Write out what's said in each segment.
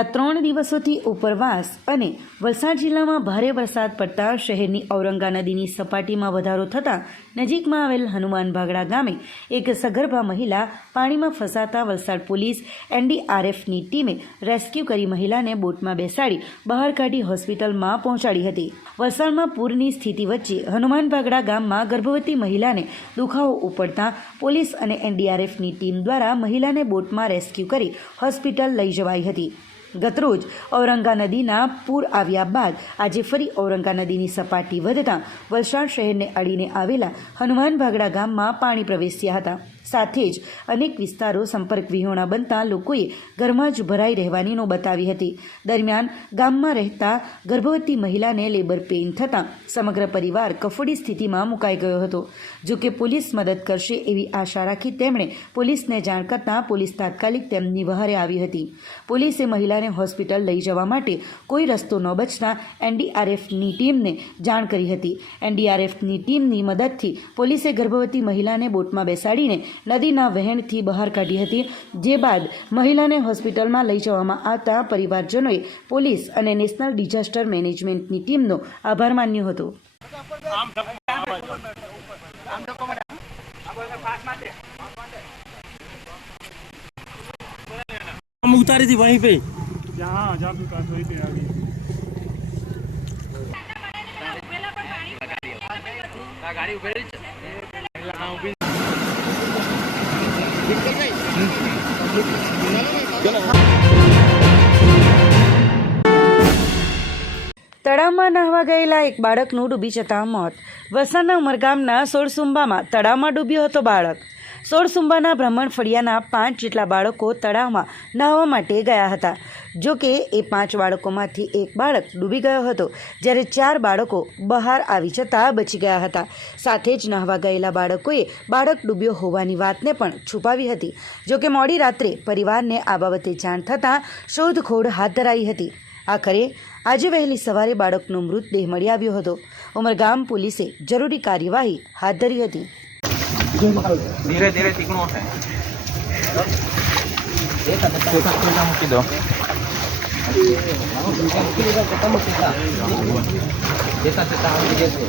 છેલ્લા ત્રણ દિવસોથી ઉપરવાસ અને વલસાડ જિલ્લામાં ભારે વરસાદ પડતા શહેરની ઔરંગા નદીની સપાટીમાં વધારો થતાં નજીકમાં આવેલ હનુમાન ભાગડા ગામે એક સગર્ભા મહિલા પાણીમાં ફસાતા વલસાડ પોલીસ એનડીઆરએફની ટીમે રેસ્ક્યુ કરી મહિલાને બોટમાં બેસાડી બહાર કાઢી હોસ્પિટલમાં પહોંચાડી હતી. વલસાડમાં પૂરની સ્થિતિ વચ્ચે હનુમાન ભાગડા ગામમાં ગર્ભવતી મહિલાને દુખાવો ઉપડતા પોલીસ અને એનડીઆરએફની ટીમ દ્વારા મહિલાને બોટમાં રેસ્ક્યુ કરી હોસ્પિટલ લઈ જવાઈ હતી. ગતરોજ ઔરંગા નદીના પૂર આવ્યા બાદ આજે ફરી ઔરંગા નદીની સપાટી વધતા વલસાડ શહેરને અડીને આવેલા હનુમાન ભાગડા ગામમાં પાણી પ્રવેશ્યા હતા. સાથે જ અનેક વિસ્તારો સંપર્ક વિહોણા બનતા લોકોએ ઘરમાં જ ભરાઈ રહેવાની નો બતાવી હતી. દરમિયાન ગામમાં રહેતા ગર્ભવતી મહિલાને લેબર પેઇન થતાં સમગ્ર પરિવાર કફોડી સ્થિતિમાં મુકાઈ ગયો હતો. જો કે પોલીસ મદદ કરશે એવી આશા રાખી તેમણે પોલીસને જાણ કરતાં પોલીસ તાત્કાલિક તેમની વહારે આવી હતી. પોલીસે મહિલાને હોસ્પિટલ લઈ જવા માટે કોઈ રસ્તો ન બચતા એનડીઆરએફની ટીમને જાણ કરી હતી. એનડીઆરએફની ટીમની મદદથી પોલીસે ગર્ભવતી મહિલાને બોટમાં બેસાડીને નદીના વહેણથી બહાર કાઢી હતી જે બાદ મહિલાને હોસ્પિટલમાં લઈ જવામાં આવતા પરિવારજનોએ પોલીસ અને નેશનલ ડિઝાસ્ટર મેનેજમેન્ટની ટીમનો આભાર માન્યો હતો हम उतारी थी वहीं पे जहाँ जहाँ भी बात वहीं पे आ गई તળાવમાં નહાવા ગયેલા એક બાળકનું ડૂબી જતા મોત. વસાના ઉમરગામના સોળસુંબામાં તળાવમાં ડૂબ્યો હતો બાળક. સોળસુંબાના બ્રાહ્મણ ફળિયાના પાંચ જેટલા બાળકો તળાવમાં નહાવા માટે ગયા હતા. જો કે એ પાંચ બાળકોમાંથી એક બાળક ડૂબી ગયો હતો, જ્યારે ચાર બાળકો બહાર આવી જતાં બચી ગયા હતા. સાથે જ નહાવા ગયેલા બાળકોએ બાળક ડૂબ્યો હોવાની વાતને પણ છુપાવી હતી. જો કે મોડી રાત્રે પરિવારને આ બાબતે જાણ થતાં શોધખોળ હાથ ધરાઈ હતી. આખરે આજે વહેલી સવારે બાળકનો મૃતદેહ મળી આવ્યો હતો. ઉમરગામ પોલીસે જરૂરી કાર્યવાહી હાથ ધરી હતી. ધીરે ધીરે ચીકણું હશે ચોખા મૂકી દો જતા જતા આવી જશે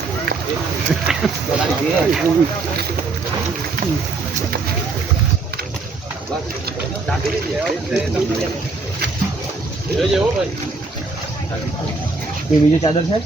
બીજું ચાદર છે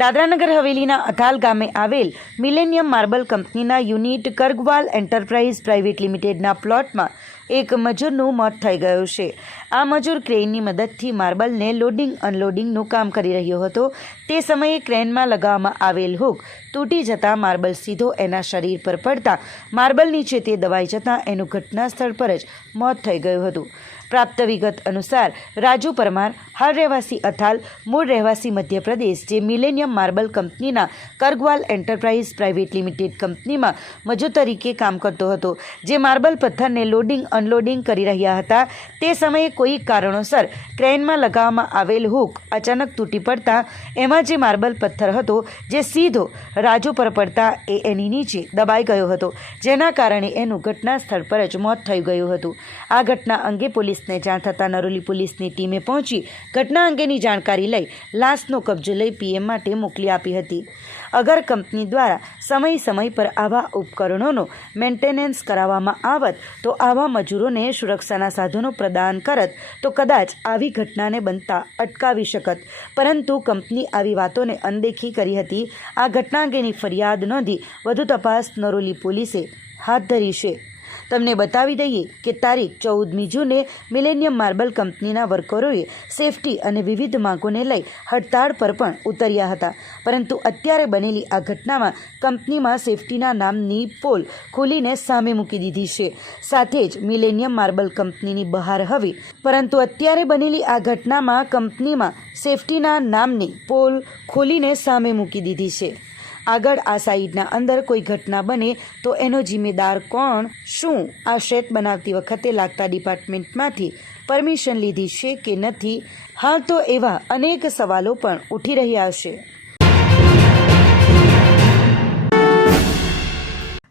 દાદરાનગર હવેલીના અથાલ ગામે આવેલ મિલેનિયમ માર્બલ કંપનીના યુનિટ કર્ગવાલ એન્ટરપ્રાઇઝ પ્રાઇવેટ લિમિટેડના પ્લોટમાં એક મજૂરનું મોત થઈ ગયું છે. આ મજૂર ક્રેનની મદદથી માર્બલને લોડિંગ અનલોડિંગનું કામ કરી રહ્યો હતો. તે સમયે ક્રેનમાં લગાવવામાં આવેલ હુક તૂટી જતાં માર્બલ સીધો એના શરીર પર પડતા માર્બલ નીચે તે દબાઈ જતાં એનું ઘટના સ્થળ પર જ મોત થઈ ગયું હતું. પ્રાપ્ત વિગત અનુસાર, રાજુ પરમાર હાલ રહેવાસી અથાલ, મૂળ રહેવાસી મધ્યપ્રદેશ, જે મિલેનિયમ માર્બલ કંપનીના કરગવાલ એન્ટરપ્રાઇઝ પ્રાઇવેટ લિમિટેડ કંપનીમાં મજૂર તરીકે કામ કરતો હતો. જે માર્બલ પથ્થરને લોડિંગ, અનલોડિંગ કરી રહ્યા હતા. તે સમયે કોઈ કારણોસર ક્રેનમાં લગાવવામાં આવેલ હુક અચાનક તૂટી પડતા, એમાં જે માર્બલ પથ્થર હતો, જે સીધો રાજુ પર પડતા એ એની નીચે દબાઈ ગયો હતો, જેના કારણે એનું ઘટના સ્થળ પર જ મોત થઈ ગયું હતું. આ ઘટના અંગે પોલીસને જાણ થતાં નરોલી પોલીસની ટીમે પહોંચી ઘટના અંગેની જાણકારી લઈ લાશનો કબજો લઈ પીએમ માટે મોકલી આપી હતી. અગર કંપની દ્વારા સમય સમય પર આવા ઉપકરણોનો મેન્ટેનન્સ કરાવવામાં આવત તો આવા મજૂરોને સુરક્ષાના સાધનો પ્રદાન કરત તો કદાચ આવી ઘટનાને બનતા અટકાવી શકત. પરંતુ કંપની આવી વાતોને અનદેખી કરી હતી. આ ઘટના અંગેની ફરિયાદ નોંધી વધુ તપાસ નરોલી પોલીસે હાથ ધરી છે. તમને બતાવી દઈએ કે તારીખ ચૌદમી જૂને મિલેનિયમ માર્બલ કંપનીના વર્કરોએ સેફટી અને વિવિધ માંગોને લઈ હડતાળ પર પણ ઉતર્યા હતા. પરંતુ અત્યારે બનેલી આ ઘટનામાં કંપનીમાં સેફટીના નામની પોલ ખોલીને સામે મૂકી દીધી છે. સાથે જ મિલેનિયમ માર્બલ કંપનીની બહાર હવે, પરંતુ અત્યારે બનેલી આ ઘટનામાં કંપનીમાં સેફટીના નામની પોલ ખોલીને સામે મૂકી દીધી છે. આગળ આ સાઈડના અંદર કોઈ ઘટના બને તો એનો જિમ્મેદાર કોણ, શું? આ શેત બનાવતી વખતે લાગતા ડિપાર્ટમેન્ટમાંથી પરમિશન લીધી છે કે નથી? હાલ તો એવા અનેક સવાલો પણ ઉઠી રહ્યા છે.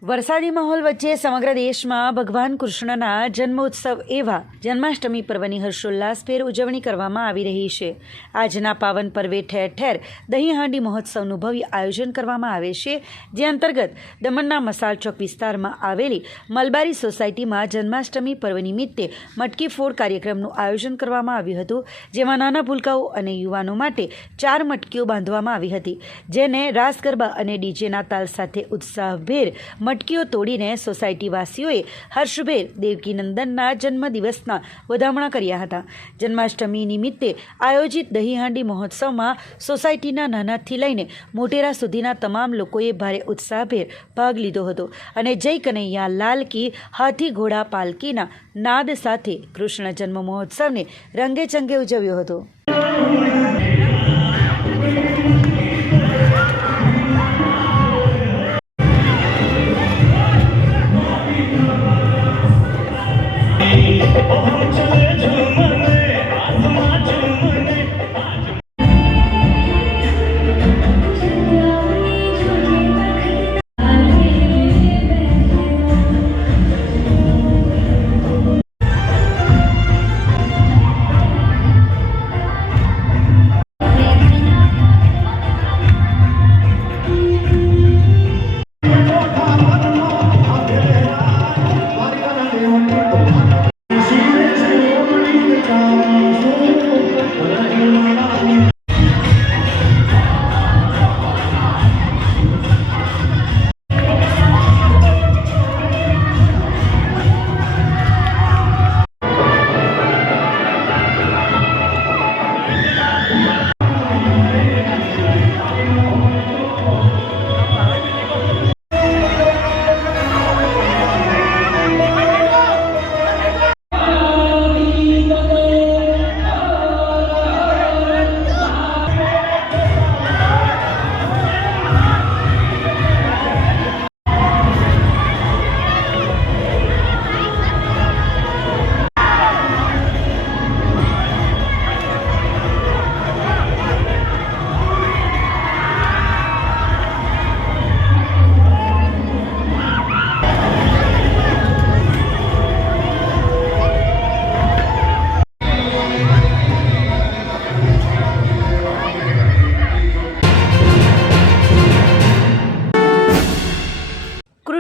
વરસાદી માહોલ વચ્ચે સમગ્ર દેશમાં ભગવાન કૃષ્ણના જન્મોત્સવ એવા જન્માષ્ટમી પર્વની હર્ષોલ્લાસભેર ઉજવણી કરવામાં આવી રહી છે. આજના પાવન પર્વે ઠેર ઠેર દહીં હાંડી મહોત્સવનું ભવ્ય આયોજન કરવામાં આવે છે, જે અંતર્ગત દમણના મસાલ ચોક વિસ્તારમાં આવેલી મલબારી સોસાયટીમાં જન્માષ્ટમી પર્વ નિમિત્તે મટકી ફોડ કાર્યક્રમનું આયોજન કરવામાં આવ્યું હતું, જેમાં નાના ભૂલકાઓ અને યુવાનો માટે ચાર મટકીઓ બાંધવામાં આવી હતી, જેને રાસ ગરબા અને ડીજેના તાલ સાથે ઉત્સાહભેર મટકીઓ તોડીને સોસાયટીવાસીઓએ હર્ષભેર દેવકીનંદનના જન્મદિવસના વધામણા કર્યા હતા. જન્માષ્ટમી નિમિત્તે આયોજિત દહીહાંડી મહોત્સવમાં સોસાયટીના નાનાથી લઈને મોટેરા સુધીના તમામ લોકોએ ભારે ઉત્સાહભેર ભાગ લીધો હતો અને જય કનૈયા લાલ કી હાથી ઘોડા પાલકીના નાદ સાથે કૃષ્ણ જન્મ મહોત્સવને રંગે ચંગે ઉજવ્યો હતો.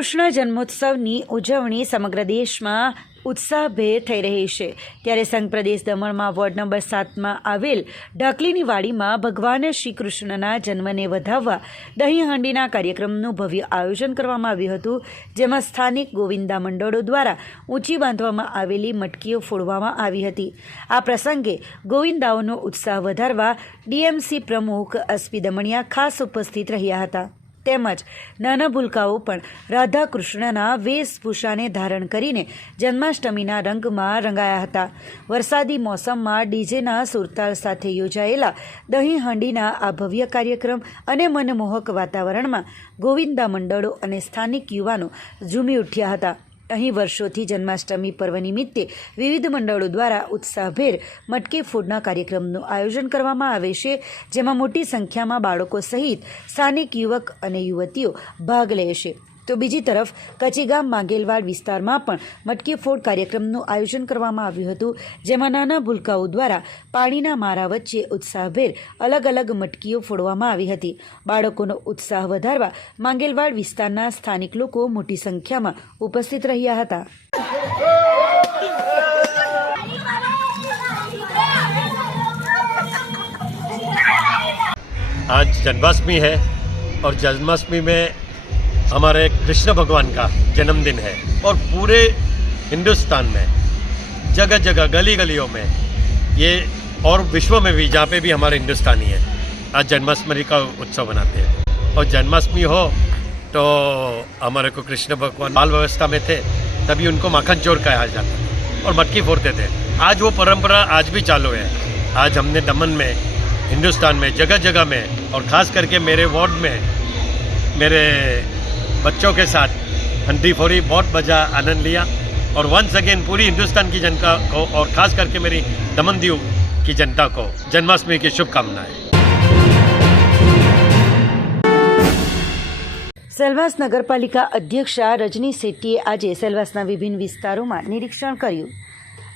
કૃષ્ણ જન્મોત્સવની ઉજવણી સમગ્ર દેશમાં ઉત્સાહભેર થઈ રહી છે. ત્યારે સંઘ પ્રદેશ દમણમાં વોર્ડ નંબર સાતમાં આવેલ ઢાકલીની વાડીમાં ભગવાન શ્રી કૃષ્ણના જન્મને વધાવવા દહીં હાંડીના કાર્યક્રમનું ભવ્ય આયોજન કરવામાં આવ્યું હતું, જેમાં સ્થાનિક ગોવિંદા મંડળો દ્વારા ઊંચી બાંધવામાં આવેલી મટકીઓ ફોડવામાં આવી હતી. આ પ્રસંગે ગોવિંદાઓનો ઉત્સાહ વધારવા ડીએમસી પ્રમુખ અસ્પી દમણિયા ખાસ ઉપસ્થિત રહ્યા હતા. તેમજ નાના ભૂલકાઓ પણ. રાધા કૃષ્ણના વેશભૂષાને ધારણ કરીને જન્માષ્ટમીના રંગમાં રંગાયા હતા. વરસાદી મોસમમાં ડીજેના સુરતાલ સાથે યોજાયેલા દહીં હાંડીના આ ભવ્ય કાર્યક્રમ અને મનમોહક વાતાવરણમાં ગોવિંદા મંડળો અને સ્થાનિક યુવાનો ઝૂમી ઉઠ્યા હતા. અહીં વર્ષોથી જન્માષ્ટમી પર્વ નિમિત્તે વિવિધ મંડળો દ્વારા ઉત્સાહભેર મટકી ફૂડના કાર્યક્રમનું આયોજન કરવામાં આવે છે, જેમાં મોટી સંખ્યામાં બાળકો સહિત સ્થાનિક યુવક અને યુવતીઓ ભાગ લે છે. તો બીજી તરફ કચીગામ માંગેલવાડ વિસ્તારમાં પણ મટકી ફોડ કાર્યક્રમનું આયોજન કરવામાં આવ્યું હતું જેમાં નાના ભૂલકાઓ દ્વારા પાણીના મારા વચ્ચે ઉત્સાહભેર અલગ અલગ મટકીઓ ફોડવામાં આવી હતી બાળકોનો ઉત્સાહ વધારવા માંગેલવાડ વિસ્તારના સ્થાનિક લોકો મોટી સંખ્યામાં ઉપસ્થિત રહ્યા હતા आज जन्माष्टमी है और जन्माष्टमी में हमारे कृष्ण भगवान का जन्मदिन है और पूरे हिंदुस्तान में जगह जगह गली गलियों में, ये और विश्व में भी, जहाँ पे भी हमारे हिंदुस्तानी है, आज जन्माष्टमी का उत्सव मनाते हैं। और जन्माष्टमी हो तो हमारे को कृष्ण भगवान बाल व्यवस्था में थे, तभी उनको माखन चोर कहा जाता और मटकी फोड़ते थे। आज वो परंपरा आज भी चालू है। आज हमने दमन में, हिंदुस्तान में जगह जगह में और ख़ास करके मेरे वार्ड में, मेरे बच्चों के साथ हंडी फोड़ी बहुत मज़ा आनंद लिया और वंस अगेन पूरी हिंदुस्तान की जनता को और ख़ास करके मेरी दमन दीव की जनता को जन्माष्टमी की शुभकामनाएं સેલવાસ નગરપાલિકા અધ્યક્ષા રજની શેટ્ટીએ આજે સેલવાસના વિભિન્ન વિસ્તારોમાં નિરીક્ષણ કર્યું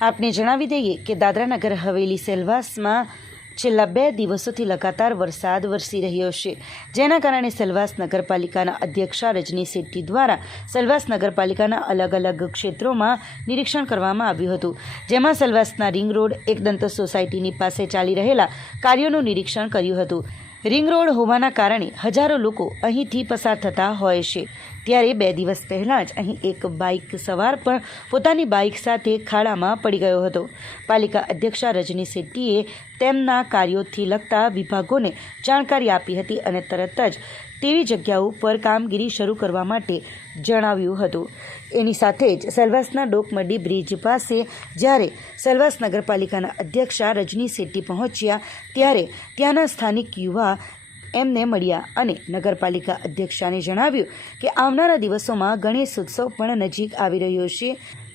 આપને જણાવી દઈએ કે દાદરા નગર હવેલી સેલવાસમાં છેલ્લા બે દિવસોથી લગાતાર વરસાદ વરસી રહ્યો છે. જેના કારણે સેલવાસ નગરપાલિકાના અધ્યક્ષા રજની શેટ્ટી દ્વારા સેલવાસ નગરપાલિકાના અલગ અલગ ક્ષેત્રોમાં નિરીક્ષણ કરવામાં આવ્યું હતું. જેમાં સેલવાસના રિંગ રોડ, એકદંત સોસાયટીની પાસે ચાલી રહેલા કાર્યોનું નિરીક્ષણ કર્યું હતું. રિંગ રોડ હોવાના કારણે હજારો લોકો અહીંથી પસાર થતા હોય છે. ત્યારે બે દિવસ પહેલાં જ અહીં એક બાઇક સવાર પણ પોતાની બાઇક સાથે ખાડામાં પડી ગયો હતો. પાલિકા અધ્યક્ષા રજની શેટ્ટીએ તેમના કાર્યોથી લગતા વિભાગોને જાણકારી આપી હતી અને તરત જ તેવી જગ્યા ઉપર કામગીરી શરૂ કરવા માટે જણાવ્યું હતું. એની સાથે જ સેલવાસના ડોકમડી બ્રિજ પાસે જ્યારે સેલવાસ નગરપાલિકાના અધ્યક્ષા રજની શેટ્ટી પહોંચ્યા ત્યારે ત્યાંના સ્થાનિક યુવા એમને મળ્યા અને નગરપાલિકા અધ્યક્ષાને જણાવ્યું કે આવનારા દિવસોમાં ગણેશ ઉત્સવ પણ નજીક આવી રહ્યો છે.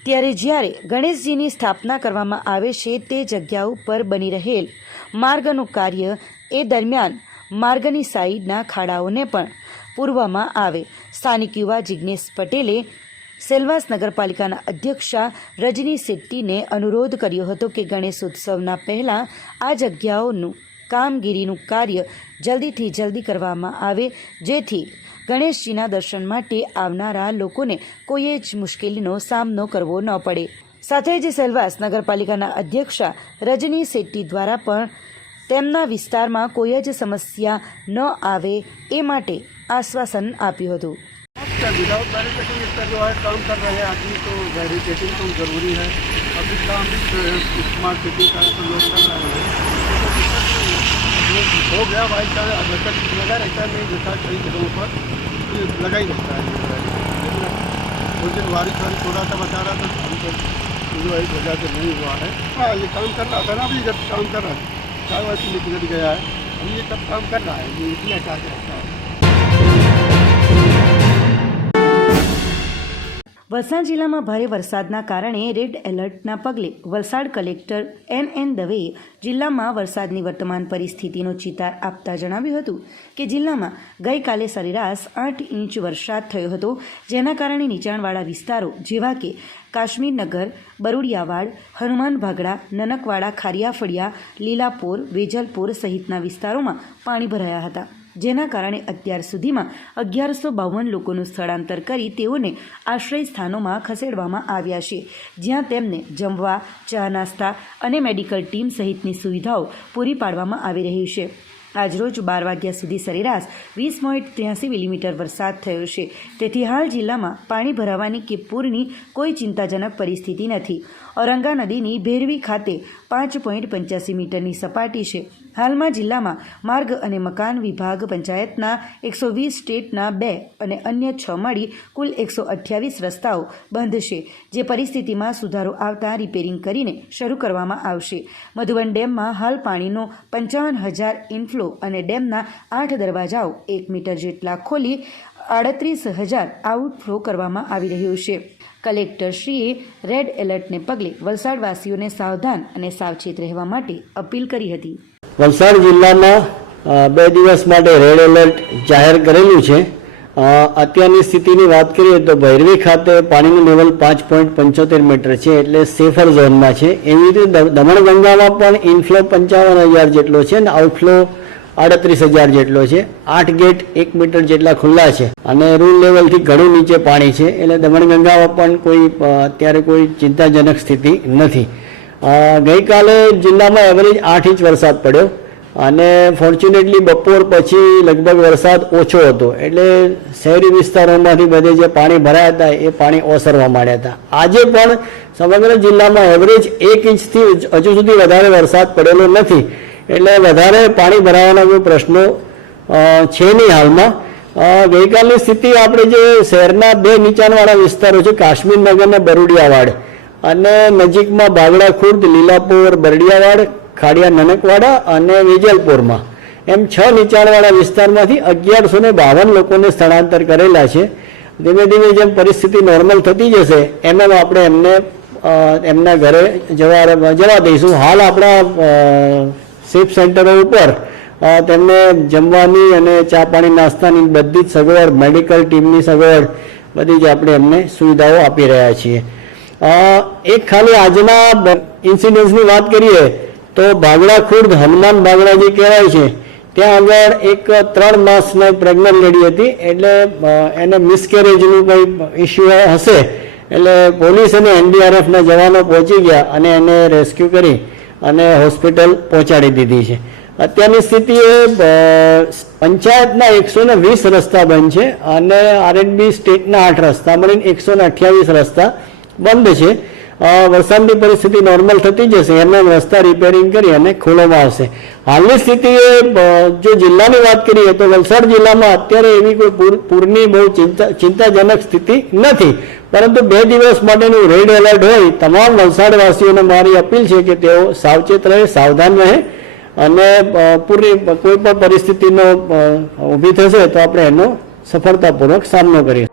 ત્યારે જ્યારે ગણેશજીની સ્થાપના કરવામાં આવે છે, તે જગ્યા ઉપર બની રહેલ માર્ગનું કાર્ય એ દરમિયાન માર્ગની સાઈડના ખાડાઓને પણ પૂરવામાં આવે. સ્થાનિક યુવા જિજ્ઞેશ પટેલે સેલવાસ નગરપાલિકાના અધ્યક્ષા રજની શેટ્ટીને અનુરોધ કર્યો હતો કે ગણેશ ઉત્સવના પહેલાં આ જગ્યાઓનું કામગીરીનું કાર્ય જલ્દીથી જલ્દી કરવામાં આવે જેથી ગણેશજીના દર્શન માટે આવનારા લોકોને કોઈ જ મુશ્કેલીનો સામનો કરવો ન પડે સાથે જ સેલવાસ નગરપાલિકાના અધ્યક્ષા રજની શેટ્ટી દ્વારા પણ તેમના વિસ્તારમાં કોઈ જ સમસ્યા ન આવે એ માટે આશ્વાસન આપ્યું હતું विदाउट बैरिकेटिंग इसका जो है काम कर रहे हैं आदमी तो बैरिकेटिंग तो जरूरी है अभी काम भी स्मार्ट सिटी का तो लोग कर रहे हैं वो हो गया भाई का अगर लगा रहता है नहीं जैसा कई जगहों पर लगा ही रहता है। उस दिन बारिश वारिश थोड़ा सा बचा रहा था हम तो जो है वजह से नहीं हुआ है। हाँ ये काम कर रहा था ना, अभी जब काम कर रहा था चार वर्ष निकल गया है। अभी ये सब काम कर रहा है, ये इतना चार्ज रहता है? વલસાડ જિલ્લામાં ભારે વરસાદના કારણે રેડ એલર્ટના પગલે વલસાડ કલેક્ટર એન એન દવેએ જિલ્લામાં વરસાદની વર્તમાન પરિસ્થિતિનો ચિતાર આપતા જણાવ્યું હતું કે જિલ્લામાં ગઈકાલે સરેરાશ આઠ ઇંચ વરસાદ થયો હતો, જેના કારણે નીચાણવાળા વિસ્તારો જેવા કે કાશ્મીરનગર, બરુડિયાવાડ હનુમાન ભાગડા નનકવાડા, ખારિયાફળિયા, લીલાપોર, વેજલપોર સહિતના વિસ્તારોમાં પાણી ભરાયા હતા. જેના કારણે અત્યાર સુધીમાં અગિયારસો બાવન લોકોનું સ્થળાંતર કરી તેઓને આશ્રય સ્થાનોમાં ખસેડવામાં આવ્યા છે, જ્યાં તેમને જમવા, ચા નાસ્તા અને મેડિકલ ટીમ સહિતની સુવિધાઓ પૂરી પાડવામાં આવી રહી છે. આજરોજ બાર વાગ્યા સુધી સરેરાશ વીસ પોઈન્ટ ત્ર્યાસી મિલીમીટર વરસાદ થયો છે. તેથી હાલ જિલ્લામાં પાણી ભરાવાની કે પૂરની કોઈ ચિંતાજનક પરિસ્થિતિ નથી. ઔરંગા નદીની ભેરવી ખાતે પાંચ પોઈન્ટ પંચ્યાસી મીટરની સપાટી છે. હાલમાં જિલ્લામાં માર્ગ અને મકાન વિભાગ પંચાયતના એકસો વીસ સ્ટેટના બે અને અન્ય છ મળી કુલ એકસો અઠ્યાવીસ રસ્તાઓ બંધ છે, જે પરિસ્થિતિમાં સુધારો આવતા રિપેરિંગ કરીને શરૂ કરવામાં આવશે. મધુબન ડેમમાં હાલ પાણીનો પંચાવન હજાર ઇનફ્લો અને ડેમના આઠ દરવાજાઓ એક મીટર જેટલા ખોલી આડત્રીસ હજાર આઉટફ્લો કરવામાં આવી રહ્યું છે. કલેક્ટરશ્રીએ રેડ એલર્ટને પગલે વલસાડવાસીઓને સાવધાન અને સાવચેત રહેવા માટે અપીલ કરી હતી. વલસાડ જિલ્લામાં બે દિવસ માટે રેડ એલર્ટ જાહેર કરેલું છે. અત્યારની સ્થિતિની વાત કરીએ તો ભૈરવી ખાતે પાણીનું લેવલ પાંચ પોઈન્ટ પંચોતેર મીટર છે એટલે સેફર ઝોનમાં છે. એવી રીતે દમણગંગામાં પણ ઇનફ્લો પંચાવન હજાર જેટલો છે અને આઉટફ્લો આડત્રીસ હજાર જેટલો છે. આઠ ગેટ એક મીટર જેટલા ખુલ્લા છે અને રૂલ લેવલથી ઘણું નીચે પાણી છે. એટલે દમણગંગામાં પણ કોઈ અત્યારે કોઈ ચિંતાજનક સ્થિતિ નથી. ગઈકાલે જિલ્લામાં એવરેજ આઠ ઇંચ વરસાદ પડ્યો અને ફોર્ચ્યુનેટલી બપોર પછી લગભગ વરસાદ ઓછો હતો. એટલે શહેરી વિસ્તારોમાંથી બધે જે પાણી ભરાયા હતા, એ પાણી ઓસરવા માંડ્યા હતા. આજે પણ સમગ્ર જિલ્લામાં એવરેજ એક ઇંચથી હજુ સુધી વધારે વરસાદ પડેલો નથી. એટલે વધારે પાણી ભરાવાના કોઈ પ્રશ્નો છે નહીં હાલમાં. ગઈકાલની સ્થિતિ આપણે જે શહેરના બે નીચાણવાળા વિસ્તારો છે કાશ્મીરનગર અને બરુડિયાવાડ. અને નજીકમાં બાગડા ખુર્દ લીલાપુર, બરડિયાવાડ, ખાડિયા, નનકવાડા અને વેજલપુરમાં. એમ છ નીચાણવાળા વિસ્તારમાંથી અગિયારસો ને બાવન લોકોને સ્થળાંતર કરેલા છે. ધીમે ધીમે જેમ પરિસ્થિતિ નોર્મલ થતી જશે, એમ એમ આપણે એમને એમના ઘરે જવા જવા દઈશું. હાલ આપણા સેફ સેન્ટરો ઉપર તેમને જમવાની અને ચા પાણી, નાસ્તાની બધી જ સગવડ, મેડિકલ ટીમની સગવડ, બધી જ આપણે એમને સુવિધાઓ આપી રહ્યા છીએ. એક ખાલી આજના ઇન્સિડન્સની વાત કરીએ, તો ભાગડા ખુર્દ હનુમાન ભાગડા જે કહેવાય છે. ત્યાં આગળ એક ત્રણ માસની પ્રેગ્નન્ટ લેડી હતી, એટલે એને મિસકેરેજનું કંઈ ઇસ્યુ હશે, એટલે પોલીસ અને એનડીઆરએફના જવાનો પહોંચી ગયા અને એને રેસ્ક્યુ કરી અને હોસ્પિટલ પહોંચાડી દીધી છે. અત્યારની સ્થિતિ એ પંચાયતના એકસો વીસ રસ્તા બંધ છે અને આરએનબી સ્ટેટના આઠ રસ્તા, મળીને એકસો અઠ્યાવીસ રસ્તા બંધ છે. વરસાદની પરિસ્થિતિ નોર્મલ થતી જશે એમને રસ્તા રિપેરિંગ કરી અને ખોલવામાં આવશે. હાલની સ્થિતિએ જો જિલ્લાની વાત કરીએ તો વલસાડ જિલ્લામાં અત્યારે એવી કોઈ પૂર, પૂરની બહુ ચિંતા, ચિંતાજનક સ્થિતિ નથી. પરંતુ બે દિવસ માટેનું રેડ એલર્ટ હોય, તમામ વલસાડવાસીઓને મારી અપીલ છે કે તેઓ સાવચેત રહે, સાવધાન રહે. અને પૂરની પૂરી કોઈ પણ પરિસ્થિતિનો ઊભી થશે તો આપણે એનો સફળતાપૂર્વક સામનો કરીએ